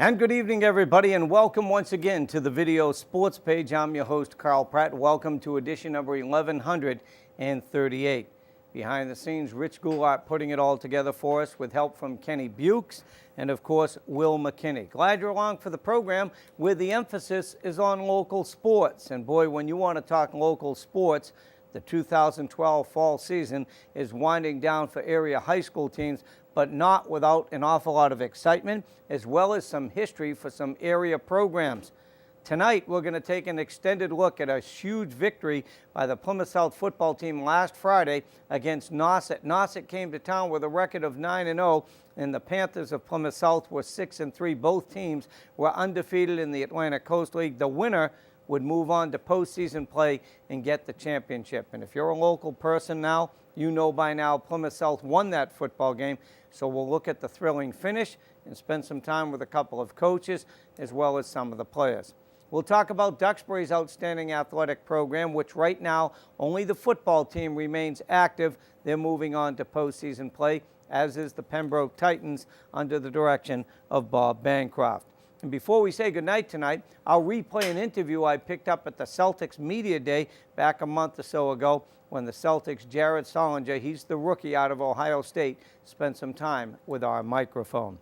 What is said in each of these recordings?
And good evening, everybody, and welcome once again to the Video Sports page. I'm your host, Carl Pratt. Welcome to edition number 1138. Behind the scenes, Rich Goulart putting it all together for us with help from Kenny Bukes and, of course, Will McKinney. Glad you're along for the program where the emphasis is on local sports. And boy, when you want to talk local sports, the 2012 fall season is winding down for area high school teams, but not without an awful lot of excitement, as well as some history for some area programs. Tonight, we're going to take an extended look at a huge victory by the Plymouth South football team last Friday against Nauset. Nauset came to town with a record of 9-0, and the Panthers of Plymouth South were 6-3. Both teams were undefeated in the Atlantic Coast League. The winner would move on to postseason play and get the championship. And if you're a local person now, you know by now Plymouth South won that football game. So we'll look at the thrilling finish and spend some time with a couple of coaches as well as some of the players. We'll talk about Duxbury's outstanding athletic program, which right now only the football team remains active. They're moving on to postseason play, as is the Pembroke Titans under the direction of Bob Bancroft. And before we say goodnight tonight, I'll replay an interview I picked up at the Celtics Media Day back a month or so ago when the Celtics' Jared Sullinger, he's the rookie out of Ohio State, spent some time with our microphone.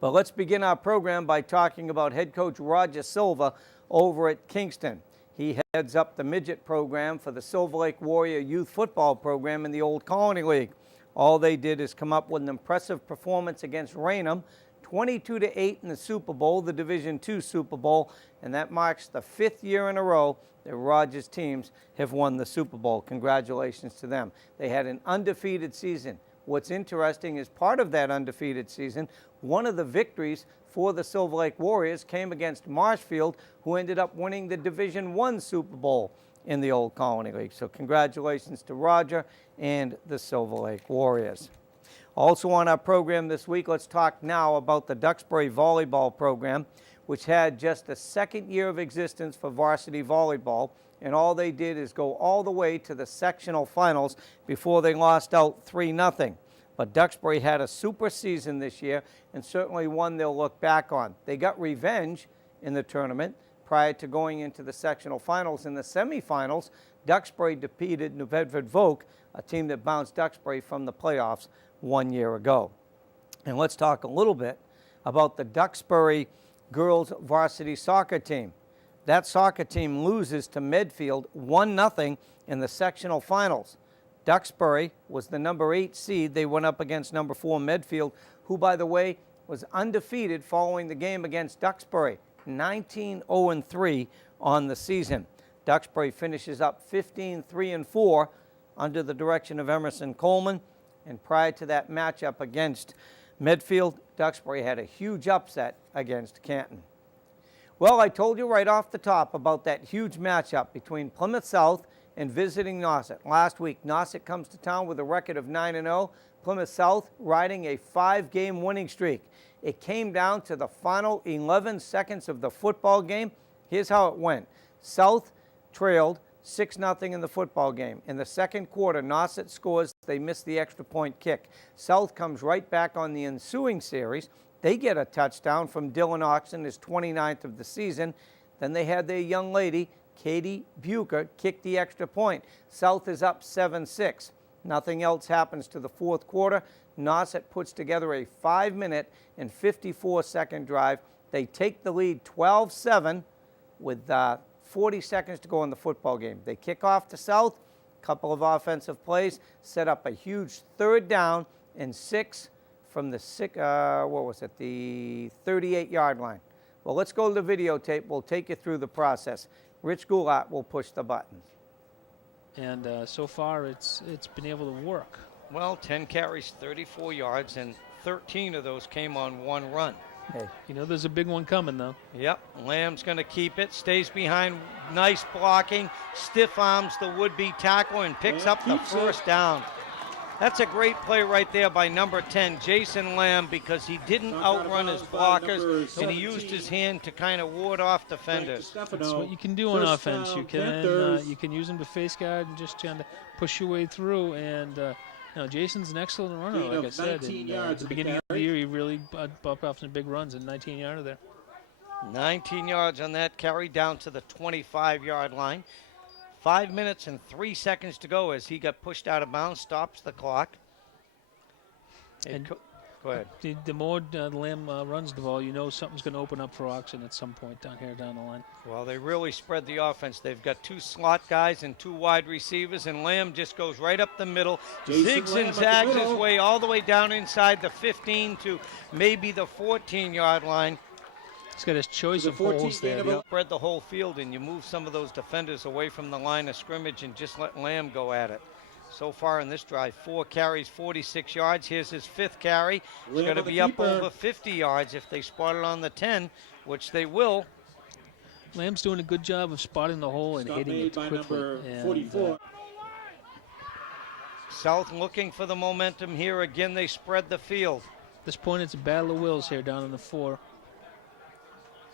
But let's begin our program by talking about head coach Roger Silva over at Kingston. He heads up the midget program for the Silver Lake Warrior youth football program in the Old Colony League. All they did is come up with an impressive performance against Raynham, 22-8 in the Super Bowl, the Division II Super Bowl, and that marks the 5th year in a row that Rogers teams have won the Super Bowl. Congratulations to them. They had an undefeated season. What's interesting is part of that undefeated season, one of the victories for the Silver Lake Warriors came against Marshfield, who ended up winning the Division I Super Bowl in the Old Colony League. So congratulations to Roger and the Silver Lake Warriors. Also on our program this week, let's talk now about the Duxbury volleyball program, which had just the second year of existence for varsity volleyball, and all they did is go all the way to the sectional finals before they lost out 3-0. But Duxbury had a super season this year, and certainly one they'll look back on. They got revenge in the tournament prior to going into the sectional finals. In the semifinals, Duxbury defeated New Bedford Vogue, a team that bounced Duxbury from the playoffs 1 year ago. And let's talk a little bit about the Duxbury girls varsity soccer team. That soccer team loses to Medfield 1-0 in the sectional finals. Duxbury was the number 8 seed. They went up against number 4 Medfield, who, by the way, was undefeated following the game against Duxbury, 19-0-3 on the season. Duxbury finishes up 15-3-4 under the direction of Emerson Coleman. And prior to that matchup against Medfield, Duxbury had a huge upset against Canton. Well, I told you right off the top about that huge matchup between Plymouth South and visiting Nauset. Last week, Nauset comes to town with a record of 9-0. Plymouth South riding a 5-game winning streak. It came down to the final 11 seconds of the football game. Here's how it went. South trailed 6-0 in the football game. In the second quarter, Nauset scores. They miss the extra point kick. South comes right back on the ensuing series. They get a touchdown from Dylan Oxon, his 29th of the season. Then they had their young lady, Katie Bucher, kick the extra point. South is up 7-6. Nothing else happens to the fourth quarter. Nauset puts together a 5-minute and 54-second drive. They take the lead 12-7 with 40 seconds to go in the football game. They kick off to South, a couple of offensive plays, set up a huge 3rd down and 6 from the the 38-yard line. Well, let's go to the videotape. We'll take you through the process. Rich Goulart will push the buttons. And so far, it's been able to work. Well, 10 carries, 34 yards, and 13 of those came on one run. Hey. You know there's a big one coming, though. Yep. Lamb's going to keep it, stays behind, nice blocking, stiff arms the would-be tackle, and picks up the first down. That's a great play right there by number 10, Jason Lamb, because he didn't outrun his blockers, and he used his hand to kind of ward off defenders. That's what you can do on offense. You can use them to face guard and just trying to push your way through. And Now, Jason's an excellent runner, Gain like of I said. 19 And, yards at the of the beginning of the carry. year, he really bumped off some big runs, and 19-yarder there. 19 yards on that carry down to the 25-yard line. 5 minutes and 3 seconds to go as he got pushed out of bounds, stops the clock. And Go ahead. the more Lamb runs the ball, you know something's going to open up for Oxen at some point down the line. Well, they really spread the offense. They've got 2 slot guys and 2 wide receivers, and Lamb just goes right up the middle, Jason zigs Lamb and at the zags his middle. way all the way down inside the 15 to maybe the 14-yard line. He's got his choice The of 14 holes there. gain of Spread the whole field, and you move some of those defenders away from the line of scrimmage and just let Lamb go at it. So far in this drive, 4 carries, 46 yards. Here's his 5th carry. He's Lamb got to on the be up keeper. over 50 yards if they spot it on the 10, which they will. Lamb's doing a good job of spotting the hole and Stop hitting made it by quickly. number And, 44. South looking for the momentum here. Again, they spread the field. at this point, it's a battle of wills here down in the 4.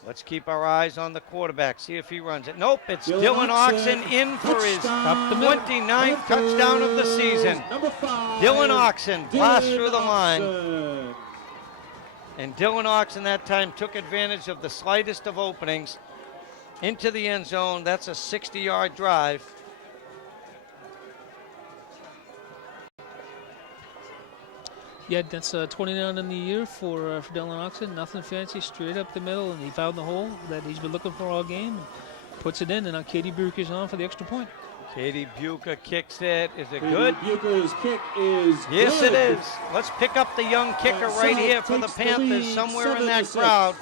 Let's keep our eyes on the quarterback, see if he runs it. Nope, it's Dylan Dylan Oxen in for his Touchdown. Up the middle. 29th touchdown of the season. Number 5. Dylan Oxen blasts Dylan through the line. Oxen. And Dylan Oxen that time took advantage of the slightest of openings into the end zone. That's a 60-yard drive. Yeah, that's 29 in the year for Dylan Oxen. Nothing fancy, straight up the middle, and he found the hole that he's been looking for all game and puts it in. And now Katie Burke is on for the extra point. Katie Buca kicks it. Is it Katie good? Bucher's kick is Yes, good. it is. Let's pick up the young kicker And right South here for the takes the Panthers, lead, somewhere in that 7-6. crowd.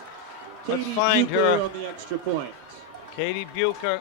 Let's Katie find Bucher her. on the extra point. Katie Bucher,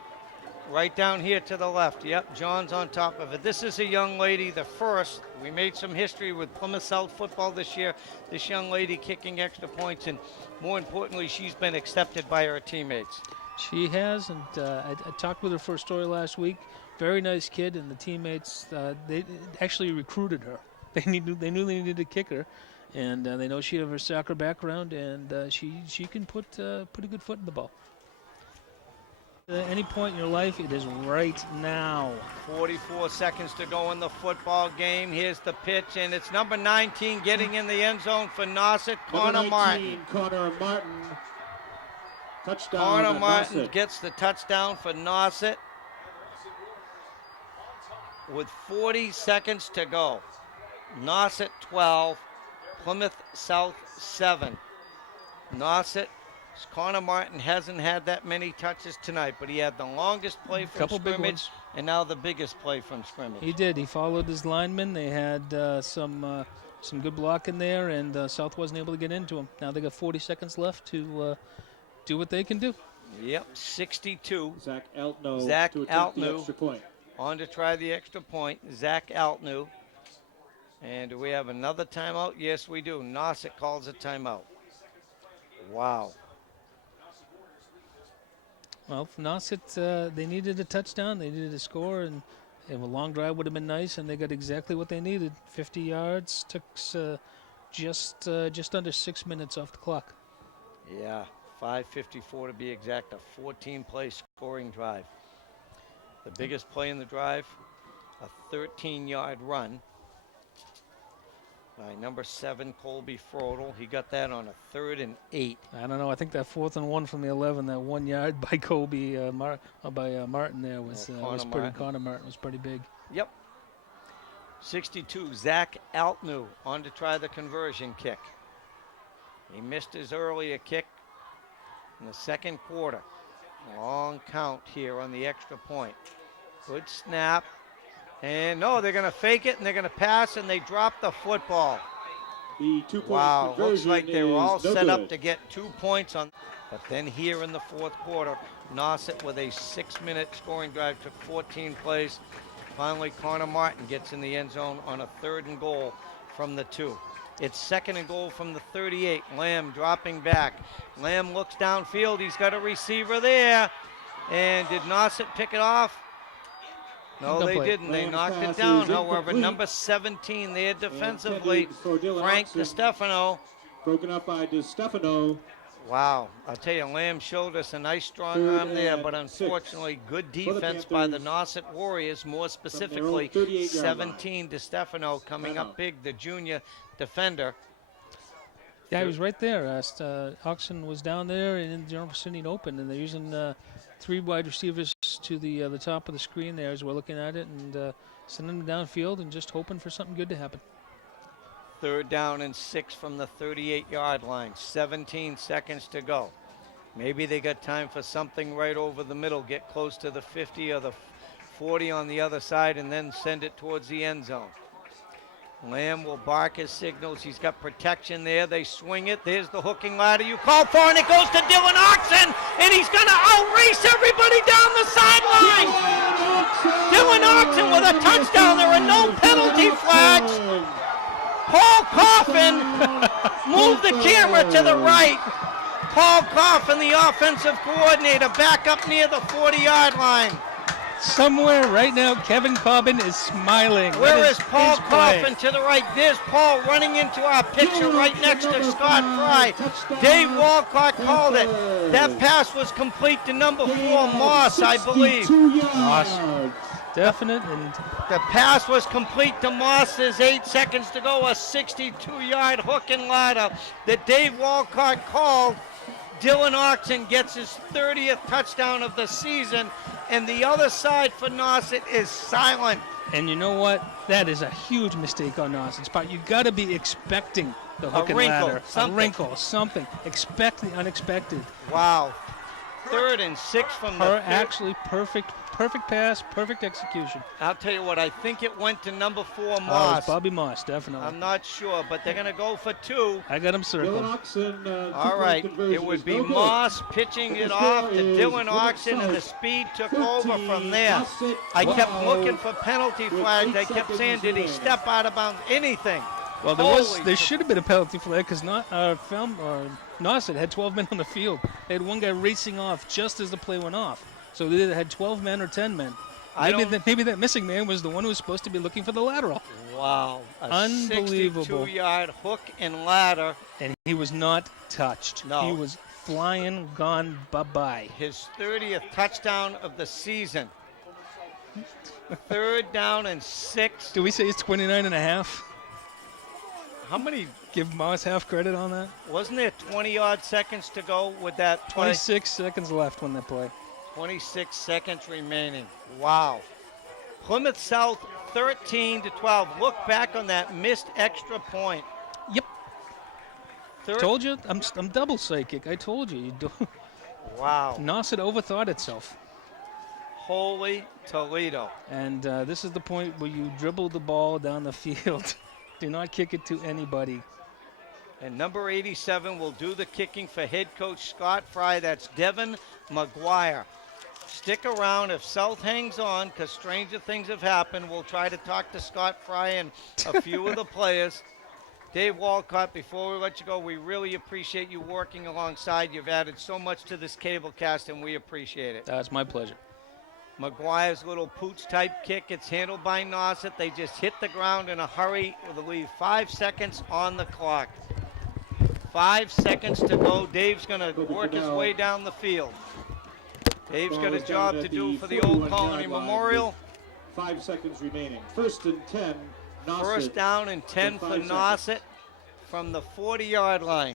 right down here to the left. Yep, John's on top of it. This is a young lady, the first. We made some history with Plymouth South football this year. This young lady kicking extra points, and more importantly, she's been accepted by her teammates. She has, and I talked with her for a story last week. Very nice kid, and the teammates they actually recruited her. They knew they needed a kicker, and they know she has her soccer background, and she can put a good foot in the ball. At any point in your life, it is right now. 44 seconds to go in the football game. Here's the pitch, and it's number 19 getting in the end zone for Nauset, Connor Number Martin. 19, Connor Martin. Touchdown. Connor at Martin Nauset. gets the touchdown for Nauset with 40 seconds to go. Nauset 12, Plymouth South 7. Nauset, Connor Martin hasn't had that many touches tonight, but he had the longest play from Couple big scrimmage ones. and now the biggest play from scrimmage. He did. He followed his linemen. They had some good blocking there, and South wasn't able to get into him. Now they got 40 seconds left to do what they can do. Yep, 62. Zach Altno Zach to attempt the Altno. extra point. On to try the extra point, Zach Altnew. And do we have another timeout? Yes, we do. Nauset calls a timeout. Wow. Well, for Nauset, they needed a touchdown. They needed a score, and a long drive would have been nice, and they got exactly what they needed. 50 yards, took just under 6 minutes off the clock. Yeah, 5:54 to be exact, a 14-play scoring drive. The biggest play in the drive, a 13-yard run by number 7, Colby Frodel. He got that on a 3rd and 8. I don't know. I think that 4th and 1 from the 11, that 1 yard by Kobe, by Martin there was pretty. Martin. Connor Martin was pretty big. Yep. 62, Zach Altnew on to try the conversion kick. He missed his earlier kick in the second quarter. Long count here on the extra point. Good snap. And no, they're going to fake it, and they're going to pass, and they drop the football. The 2-point Wow, looks conversion like they were all is no set up good. to get 2 points on. But then here in the fourth quarter, Nauset with a 6-minute scoring drive took 14 plays. Finally, Connor Martin gets in the end zone on a 3rd and goal from the 2. It's 2nd and goal from the 38. Lamb dropping back. Lamb looks downfield. He's got a receiver there. And did Nauset pick it off? No, they didn't. They Lamb's knocked pass it down. is However, incomplete. number 17 there defensively, Intended for Dylan Frank Oxen. DiStefano. Broken up by DiStefano. Wow. I'll tell you, Lamb showed us a nice strong arm there, but unfortunately, good defense by the Nauset Warriors, more specifically 17 DeStefano coming up big, the junior defender. Yeah, he was right there. Oxen was down there in the General Vicinity Open, and they're using 3 wide receivers to the top of the screen there as we're looking at it, and sending them downfield and just hoping for something good to happen. 3rd down and 6 from the 38-yard line. 17 seconds to go. Maybe they got time for something right over the middle, get close to the 50 or the 40 on the other side, and then send it towards the end zone. Lamb will bark his signals. He's got protection there. They swing it. There's the hooking ladder you call for, and it goes to Dylan Oxen, and he's going to outrace everybody down the sideline. Dylan Oxen with a touchdown. There are no penalty flags. Paul Coffin moved the camera to the right. Paul Coffin, the offensive coordinator, back up near the 40-yard line. Somewhere right now, Kevin Cobbin is smiling. Where is Paul Coffin to the right? There's Paul running into our picture right next to Scott Frey. Dave Walcott called it. That pass was complete to number 4, Moss, I believe. Moss. Definite. And the pass was complete to Moss. There's 8 seconds to go. A 62-yard hook and ladder that Dave Walcott called. Dylan Oxen gets his 30th touchdown of the season, and the other side for Nauset is silent. And you know what? That is a huge mistake on Nauset's part. You got to be expecting the hook and ladder. A wrinkle, something. Expect the unexpected. Wow. 3rd and 6 from the actually perfect pass, perfect execution. I'll tell you what, I think it went to number 4, Moss. Oh, it's Bobby Moss, definitely. I'm not sure, but they're going to go for 2. I got him circled. All right, it would be Moss pitching it off to Dylan Oxen, and the speed took over from there. I kept looking for penalty flags. I kept saying, did he step out of bounds? Anything. Well, there should have been a penalty flag because Nauset had 12 men on the field. They had one guy racing off just as the play went off. So they either had 12 men or 10 men. Maybe that missing man was the one who was supposed to be looking for the lateral. Wow. Unbelievable. 62-yard hook and ladder. And he was not touched. No. He was flying, gone, bye-bye. His 30th touchdown of the season. 3rd down and 6. Do we say it's 29 and a half? How many? Give Moss half credit on that. Wasn't there 20-odd seconds to go with that play? 26 seconds left on that play. 26 seconds remaining. Wow. Plymouth South 13-12. Look back on that missed extra point. Yep. Told you, I'm double psychic. I told you. Wow. Nauset overthought itself. Holy Toledo. And this is the point where you dribble the ball down the field. Do not kick it to anybody. And number 87 will do the kicking for head coach Scott Frey. That's Devin McGuire. Stick around. If South hangs on, because stranger things have happened, we'll try to talk to Scott Frey and a few of the players. Dave Walcott, before we let you go, we really appreciate you working alongside. You've added so much to this cable cast, and we appreciate it. That's my pleasure. McGuire's little pooch-type kick. It's handled by Nauset. They just hit the ground in a hurry. We'll leave 5 seconds on the clock. 5 seconds to go. Dave's going to work his way down the field. Dave's got a job to do for the Old Colony Memorial. 5 seconds remaining. 1st and 10. Nauset. 1st down and 10 for Nauset from the 40-yard line.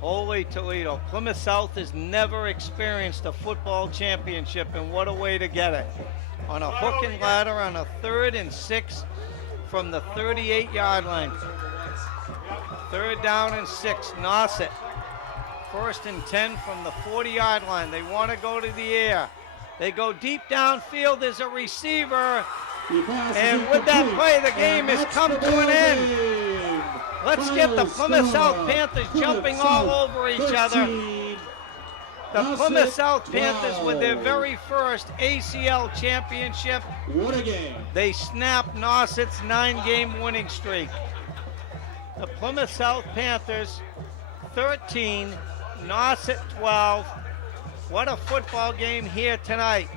Holy Toledo. Plymouth South has never experienced a football championship, and what a way to get it. On a hook and ladder on a 3rd and 6 from the 38-yard line. 3rd down and 6, Nauset. 1st and 10 from the 40-yard line. They want to go to the air. They go deep downfield. There's a receiver. And with that play, the game has come to an end. Let's get the Plymouth South Panthers jumping all over each other. The Plymouth South Panthers with their very first ACL championship. What a game. They snapped Nauset's 9-game winning streak. The Plymouth South Panthers 13, Nauset 12. What a football game here tonight.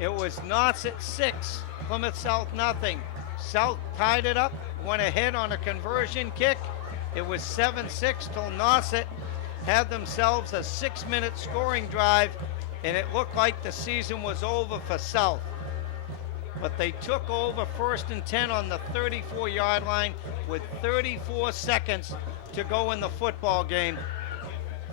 It was Nauset 6, Plymouth South nothing. South tied it up, went ahead on a conversion kick, It was 7-6 till Nauset had themselves a 6-minute scoring drive, and it looked like the season was over for South. But they took over 1st and 10 on the 34-yard line with 34 seconds to go in the football game.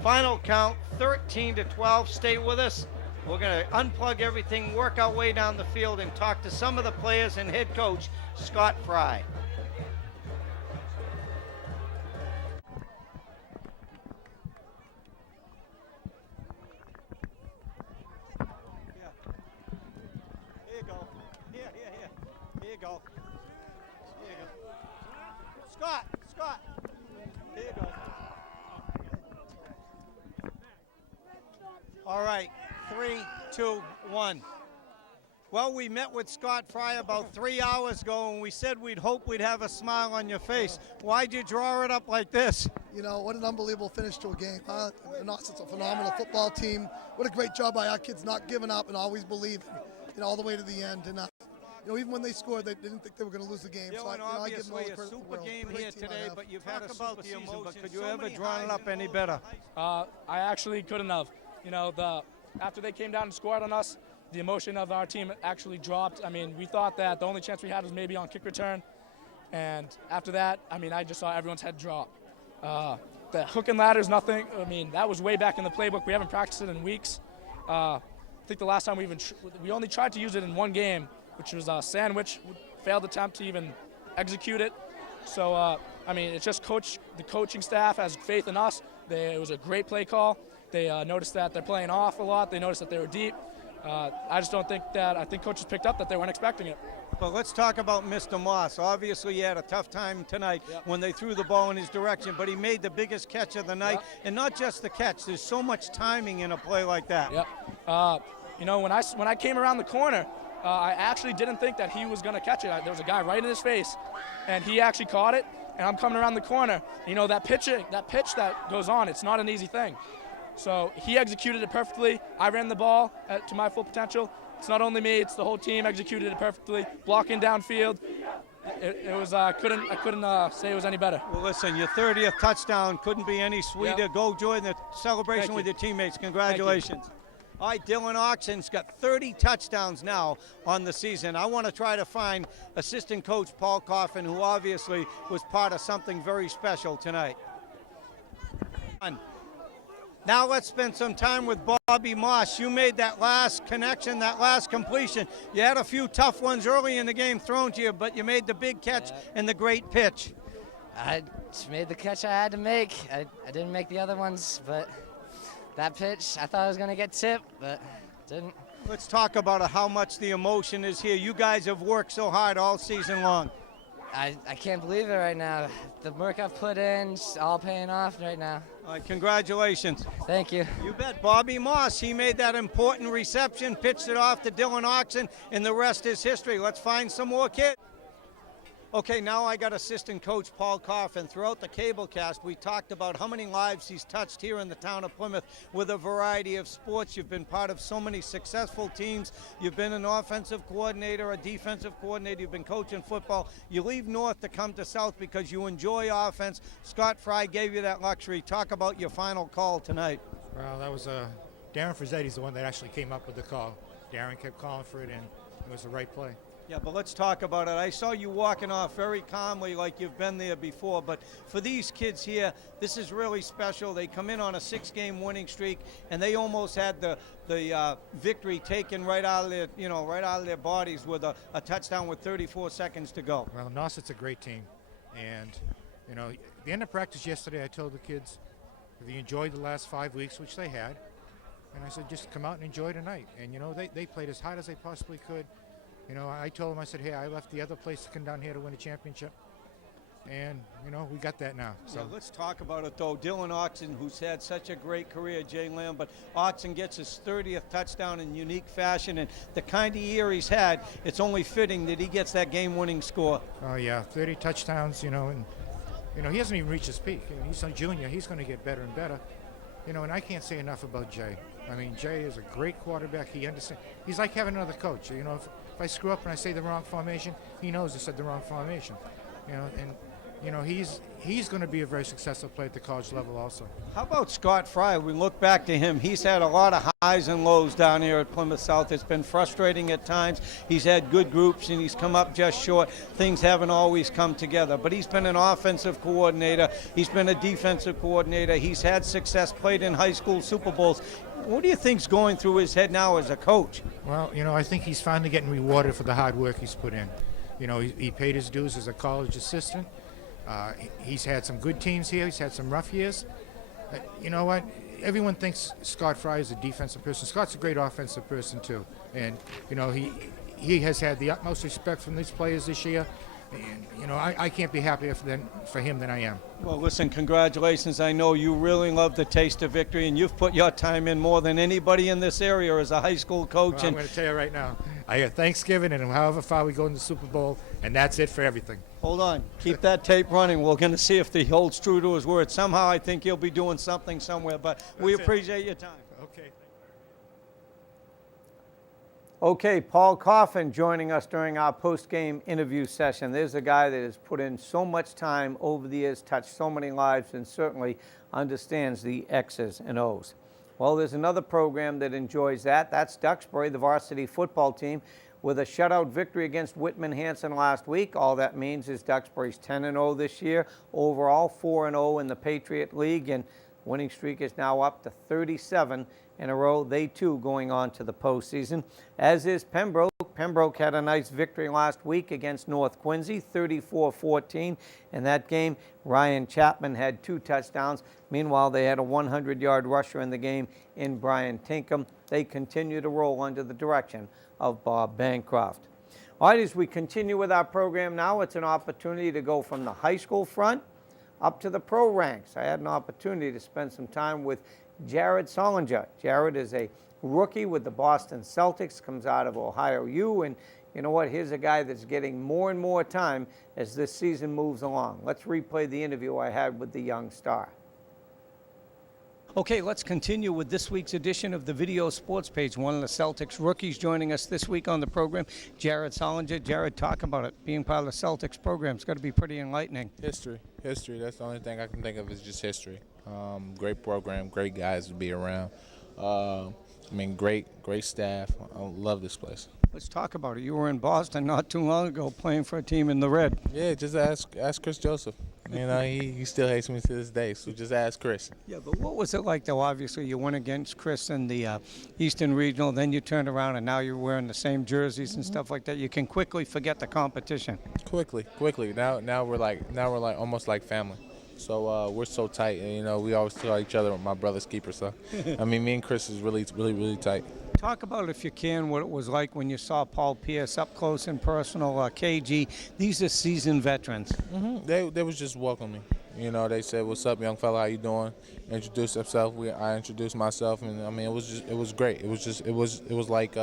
Final count 13-12. Stay with us. We're going to unplug everything, work our way down the field, and talk to some of the players and head coach Scott Frey. Here you go. Here you go. Scott. Here you go. All right, 3, 2, 1. Well, we met with Scott Frey about 3 hours ago, and we said we'd hope we'd have a smile on your face. Why'd you draw it up like this? You know, what an unbelievable finish to a game. It's a phenomenal football team. What a great job by our kids not giving up and always believing, all the way to the end. And, even when they scored, they didn't think they were going to lose the game. Yeah, So, I give them all the obviously a credit in the super world. game Great here team I today, have. but you've had a Talk about super the season, but emotions, could you so ever many drawn it highs up and any lows. better? I actually couldn't have. After they came down and scored on us, the emotion of our team actually dropped. I mean, we thought that the only chance we had was maybe on kick return. And after that, I just saw everyone's head drop. The hook and ladder is nothing. That was way back in the playbook. We haven't practiced it in weeks. I think the last time we only tried to use it in one game, which was a sandwich. Failed attempt to even execute it. So, it's just the coaching staff has faith in us. It was a great play call. They noticed that they're playing off a lot. They noticed that they were deep. I think coaches picked up that they weren't expecting it. But let's talk about Mr. Moss. Obviously, he had a tough time tonight when they threw the ball in his direction, but he made the biggest catch of the night. And not just the catch, there's so much timing in a play like that. Yep. When I came around the corner, I actually didn't think that he was going to catch it. There was a guy right in his face, and he actually caught it, and I'm coming around the corner. That pitch that goes on, it's not an easy thing. So he executed it perfectly. I ran the ball to my full potential. It's not only me; it's the whole team executed it perfectly. Blocking downfield, it was I couldn't say it was any better. Well, listen, your 30th touchdown couldn't be any sweeter. Yep. Go join the celebration Thank with you. your teammates. Congratulations. All right, Dylan Oxen's got 30 touchdowns now on the season. I want to try to find assistant coach Paul Coffin, who obviously was part of something very special tonight. Now let's spend some time with Bobby Moss. You made that last connection, that last completion. You had a few tough ones early in the game thrown to you, but you made the big catch and the great pitch. I just made the catch I had to make. I didn't make the other ones, but that pitch, I thought I was going to get tipped, but didn't. Let's talk about how much the emotion is here. You guys have worked so hard all season long. I can't believe it right now. The work I've put in, it's all paying off right now. All right, congratulations. Thank you. You bet. Bobby Moss, he made that important reception, pitched it off to Dylan Oxen, and the rest is history. Let's find some more kids. Okay, now I got assistant coach Paul Coffin. Throughout the cable cast, we talked about how many lives he's touched here in the town of Plymouth with a variety of sports. You've been part of so many successful teams. You've been an offensive coordinator, a defensive coordinator. You've been coaching football. You leave North to come to South because you enjoy offense. Scott Frey gave you that luxury. Talk about your final call tonight. Well, that was Darren Frazzetti's the one that actually came up with the call. Darren kept calling for it, and it was the right play. Yeah, but let's talk about it. I saw you walking off very calmly like you've been there before, but for these kids here, this is really special. They come in on a 6-game winning streak, and they almost had the victory taken right out of their bodies with a touchdown with 34 seconds to go. Well, Nauset's a great team, and at the end of practice yesterday, I told the kids if you enjoyed the last 5 weeks, which they had, and I said just come out and enjoy tonight. And they played as hard as they possibly could. I told them, I said, hey, I left the other place to come down here to win a championship. And, we got that now. So yeah, let's talk about it, though. Dylan Oxen, who's had such a great career, Jay Lamb, but Oxen gets his 30th touchdown in unique fashion. And the kind of year he's had, it's only fitting that he gets that game-winning score. Oh, yeah, 30 touchdowns, and, he hasn't even reached his peak. He's a junior. He's going to get better and better. And I can't say enough about Jay. Jay is a great quarterback. He understands. He's like having another coach. If I screw up and I say the wrong formation, he knows I said the wrong formation. And you know, he's going to be a very successful player at the college level also. How about Scott Frey? We look back to him. He's had a lot of highs and lows down here at Plymouth South. It's been frustrating at times. He's had good groups, and he's come up just short. Things haven't always come together. But he's been an offensive coordinator. He's been a defensive coordinator. He's had success, played in high school Super Bowls. What do you think's going through his head now as a coach? Well, you know, I think he's finally getting rewarded for the hard work he's put in. You know, he paid his dues as a college assistant. He's had some good teams here. He's had some rough years. You know what? Everyone thinks Scott Frey is a defensive person. Scott's a great offensive person too. And you know, he has had the utmost respect from these players this year. And you know, I can't be happier for him than I am. Well, listen, congratulations. I know you really love the taste of victory, and you've put your time in more than anybody in this area as a high school coach. Well, I'm going to tell you right now, I got Thanksgiving and however far we go in the Super Bowl, and that's it for everything. Hold on. Keep that tape running. We're going to see if he holds true to his word. Somehow I think he'll be doing something somewhere, but we appreciate your time. Okay. Okay, Paul Coffin joining us during our post-game interview session. There's a guy that has put in so much time over the years, touched so many lives, and certainly understands the X's and O's. Well, there's another program that enjoys that. That's Duxbury, the varsity football team, with a shutout victory against Whitman-Hanson last week. All that means is Duxbury's 10-0 this year. Overall, 4-0 in the Patriot League, and winning streak is now up to 37 in a row. They too going on to the postseason, as is Pembroke. Pembroke had a nice victory last week against North Quincy, 34-14. In that game, Ryan Chapman had 2 touchdowns. Meanwhile, they had a 100-yard rusher in the game in Brian Tinkham. They continue to roll under the direction of Bob Bancroft. All right, as we continue with our program now, it's an opportunity to go from the high school front up to the pro ranks. I had an opportunity to spend some time with Jared Sullinger. Jared is a rookie with the Boston Celtics, comes out of Ohio U, and you know what? Here's a guy that's getting more and more time as this season moves along. Let's replay the interview I had with the young star. Okay, let's continue with this week's edition of the Video Sports Page. One of the Celtics rookies joining us this week on the program, Jared Sullinger. Jared, talk about it. Being part of the Celtics program has got to be pretty enlightening. History. That's the only thing I can think of is just history. Great program, great guys to be around. Great staff. I love this place. Let's talk about it. You were in Boston not too long ago playing for a team in the red. Yeah, just ask Chris Joseph. You know, he still hates me to this day, so just ask Chris. Yeah, but what was it like, though? Obviously, you went against Chris in the Eastern Regional, then you turned around, and now you're wearing the same jerseys and stuff like that. You can quickly forget the competition. Quickly. Now we're like almost like family. So we're so tight, and you know, we always tell each other my brother's keeper. So, I mean, me and Chris is really tight. Talk about, if you can, what it was like when you saw Paul Pierce up close and personal. KG, these are seasoned veterans. Mm-hmm. They was just welcoming. You know, they said, "What's up, young fella? How you doing?" Introduced themselves. I introduced myself, and I mean, it was great. It was like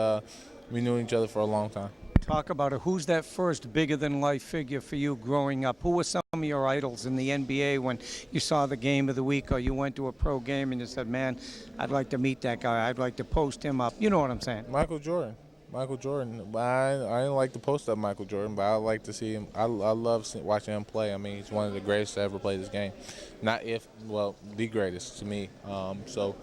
we knew each other for a long time. Talk about it. Who's that first bigger-than-life figure for you growing up? Who were some of your idols in the NBA when you saw the game of the week or you went to a pro game and you said, man, I'd like to meet that guy. I'd like to post him up. You know what I'm saying? Michael Jordan. But I didn't like to post up Michael Jordan, but I like to see him. I love watching him play. I mean, he's one of the greatest to ever play this game. The greatest to me. So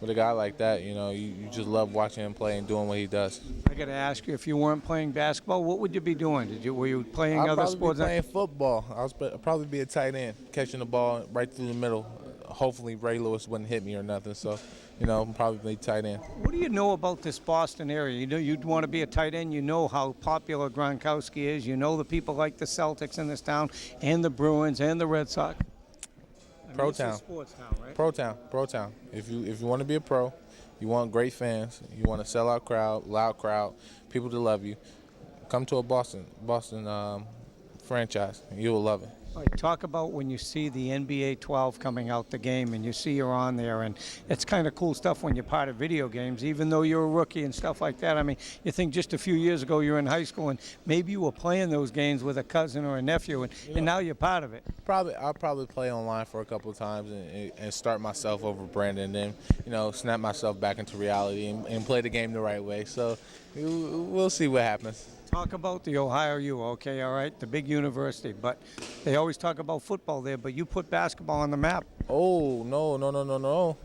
with a guy like that, you know, you just love watching him play and doing what he does. I got to ask you, if you weren't playing basketball, what would you be doing? Were you playing other sports? I'd probably be playing football. I'd probably be a tight end, catching the ball right through the middle. Hopefully Ray Lewis wouldn't hit me or nothing. So, you know, I'm probably tight end. What do you know about this Boston area? You know, you'd want to be a tight end. You know how popular Gronkowski is. You know the people like the Celtics in this town and the Bruins and the Red Sox. Pro town. Sports town, right? Pro town. If you want to be a pro, you want great fans, you want a sellout crowd, loud crowd, people to love you, come to a Boston franchise. You will love it. All right, talk about when you see the NBA 12 coming out the game and you see you're on there, and it's kind of cool stuff when you're part of video games, even though you're a rookie and stuff like that. I mean, you think just a few years ago you were in high school and maybe you were playing those games with a cousin or a nephew, and now you're part of it. I'll probably play online for a couple of times and start myself over Brandon, and then, you know, snap myself back into reality and play the game the right way. So we'll see what happens. Talk about the Ohio U, okay, all right, the big university, but they always talk about football there, but you put basketball on the map. Oh, no,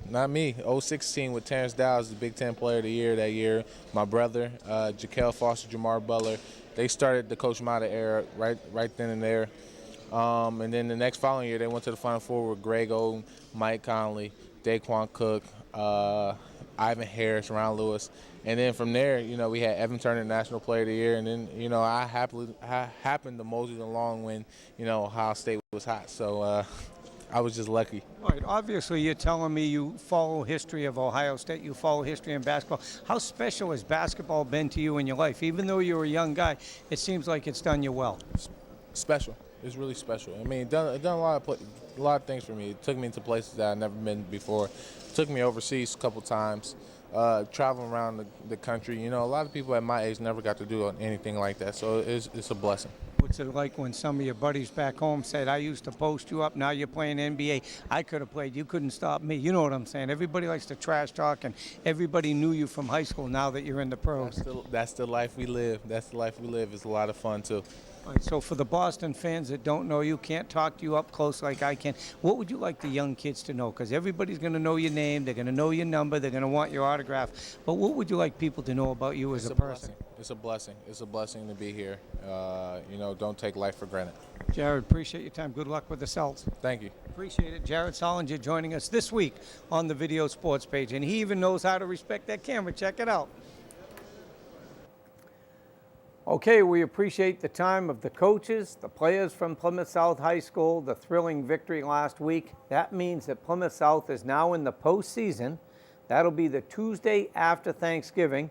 not me. 016 with Terrence Dowds, the Big Ten Player of the Year that year. My brother, Jaquel Foster, Jamar Butler, they started the Coach Mata era right then and there. And then the next following year, they went to the Final Four with Greg Oden, Mike Conley, Daquan Cook, Ivan Harris, Ron Lewis. And then from there, we had Evan Turner, National Player of the Year. And then, I happened to mosey along when, Ohio State was hot. So I was just lucky. All right, obviously you're telling me you follow history of Ohio State, you follow history in basketball. How special has basketball been to you in your life? Even though you're a young guy, it seems like it's done you well. Special. It's really special. I mean, it done a lot of things for me. It took me to places that I've never been before. It took me overseas a couple times, traveling around the country. A lot of people at my age never got to do anything like that, so it's a blessing. What's it like when some of your buddies back home said, I used to post you up, now you're playing NBA. I could have played, you couldn't stop me. You know what I'm saying? Everybody likes to trash talk, and everybody knew you from high school now that you're in the pros. That's the life we live. That's the life we live. It's a lot of fun, too. All right, so for the Boston fans that don't know you, can't talk to you up close like I can, what would you like the young kids to know? Because everybody's going to know your name, they're going to know your number, they're going to want your autograph. But what would you like people to know about you as a person? It's a blessing. It's a blessing to be here. Don't take life for granted. Jared, appreciate your time. Good luck with the Celts. Thank you. Appreciate it. Jared Sullinger joining us this week on the Video Sports page. And he even knows how to respect that camera. Check it out. Okay, we appreciate the time of the coaches, the players from Plymouth South High School, the thrilling victory last week. That means that Plymouth South is now in the postseason. That'll be the Tuesday after Thanksgiving.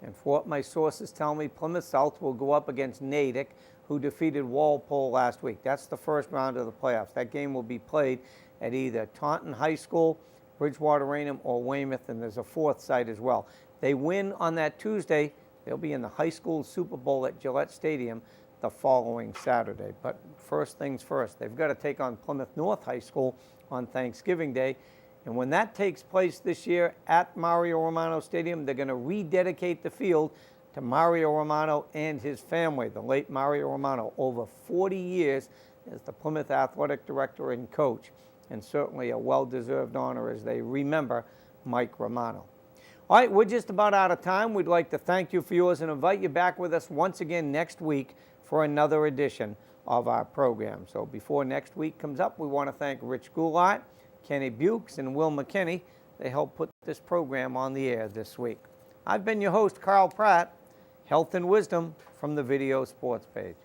And for what my sources tell me, Plymouth South will go up against Natick, who defeated Walpole last week. That's the first round of the playoffs. That game will be played at either Taunton High School, Bridgewater Raynham, or Weymouth, and there's a fourth site as well. They win on that Tuesday, they'll be in the high school Super Bowl at Gillette Stadium the following Saturday. But first things first, they've got to take on Plymouth North High School on Thanksgiving Day. And when that takes place this year at Mario Romano Stadium, they're going to rededicate the field to Mario Romano and his family, the late Mario Romano, over 40 years as the Plymouth athletic director and coach, and certainly a well-deserved honor as they remember Mike Romano. All right, we're just about out of time. We'd like to thank you for yours and invite you back with us once again next week for another edition of our program. So before next week comes up, we want to thank Rich Goulart, Kenny Bukes, and Will McKinney. They helped put this program on the air this week. I've been your host, Carl Pratt. Health and wisdom from the Video Sports page.